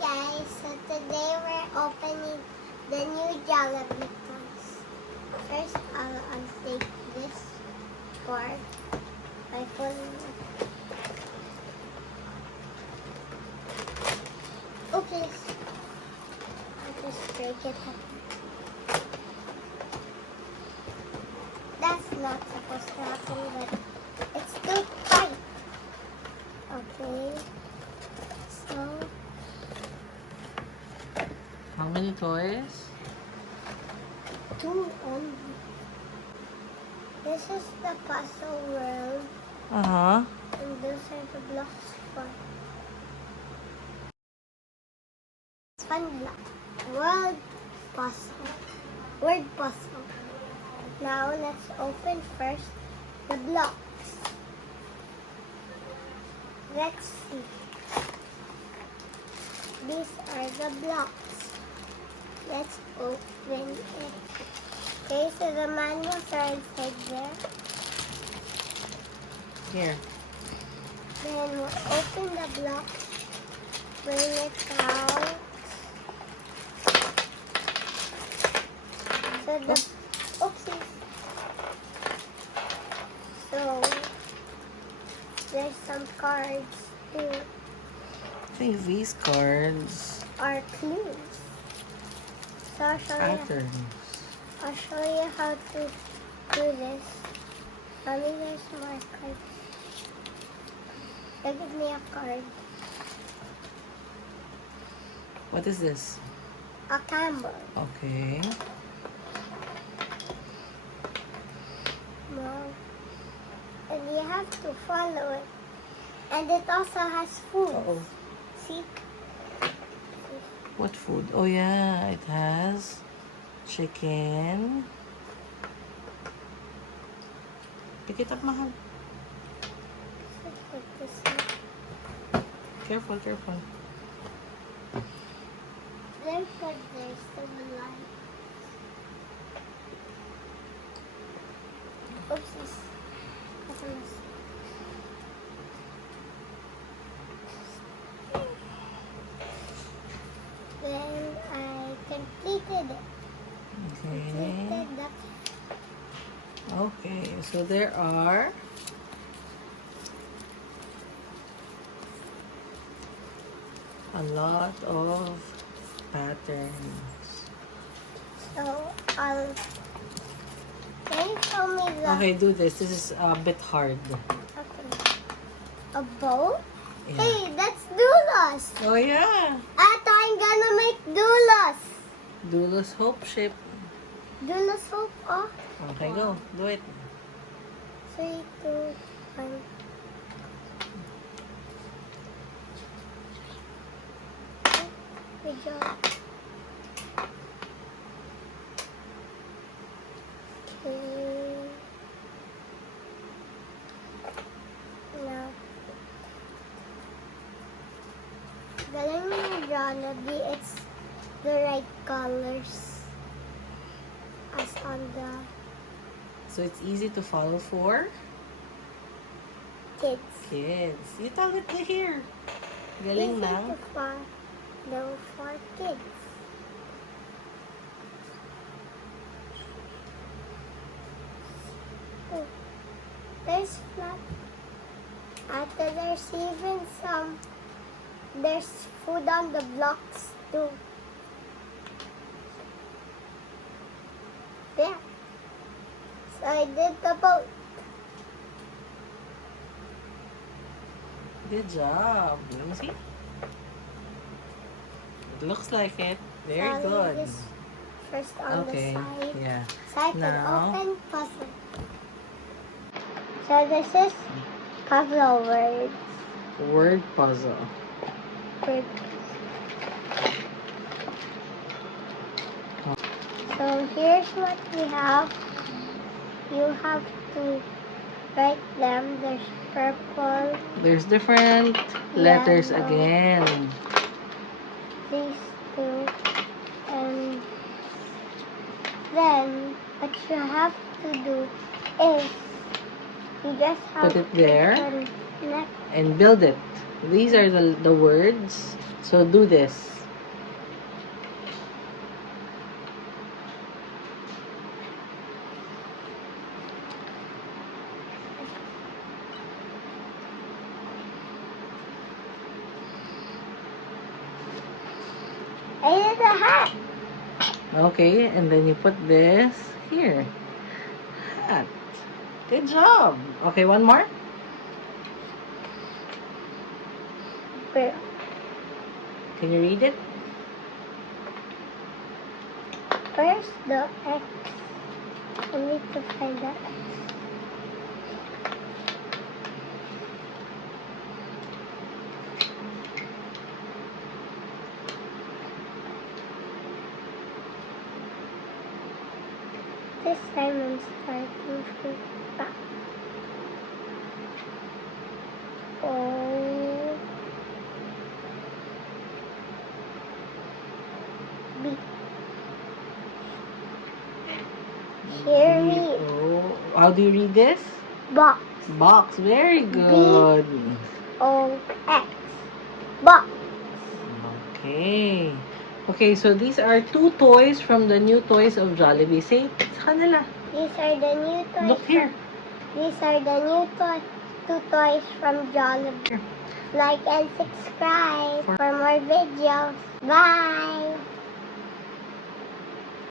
guys, so today we're opening the new Jollibee toys. First, I'll untake this part by pulling it. Okay, I'll just break it up. That's not supposed to happen, but it's too tight. Okay, so How many toys? 2 only. This is the puzzle world, Uh-huh. and those are the blocks for fun block. World puzzle. Word puzzle. Now let's open first the blocks. Let's see. These are the blocks. Let's open it. Okay, so the manuals are inside there. Here. Then we'll open the blocks, bring it out. So the oopsies. So there's some cards too, I think these cards are clues. So patterns. I'll show you how to do this. Mommy, there's more cards. They give me a card. What is this? A camel. Okay. Mom. And you have to follow it. And it also has food. Uh-oh. See? What food? Oh yeah, it has chicken. Pick it up, mahal. Put this in. Careful, careful. Then put this to the line. Oopsies. Then I completed it. Okay. Completed the Okay, so there are a lot of patterns. So I'll. Can you show me the? Okay, do this. This is a bit hard. Okay. A bow? Yeah. Hey, that's doulas. Oh yeah. Ata, I'm gonna make doulas. Doulas hope shape. Doulas hope, oh. Okay, go. Do it. 3, 2, 1. Good job. Okay. Now, galing mo na, Jollibee. It's the right colors as on the So it's easy to follow for kids. kids. You tell it to here. Galing Easy na. to follow for kids. Oh, there's flat. There's even some. There's food on the blocks too. There. So I did the boat. Good job. Let me see. It looks like it. Very So good. this first on Okay. the side. Yeah. So I can Now- open puzzle. So this is puzzle words. Word puzzle. Word. So here's what we have. You have to write them. There's purple, There's different letters Yellow. again. these two, and then what you have to do is you just have Put it there. to connect. And build it. These are the words. So do this. I did a hat. Okay, and then you put this here. Hat. Good job. Okay, one more. Where? Can you read it? Where's the X? I need to find the X. This time I'm starting from back. O B. Here read Oh, how do you read this? box. Box. Very good. O X. Box. Okay. Okay, so these are two toys from the new toys of Jollibee. Say it sa kanila. These are the new toys. Look here. These are the new two toys from Jollibee. Like and subscribe for more videos. Bye.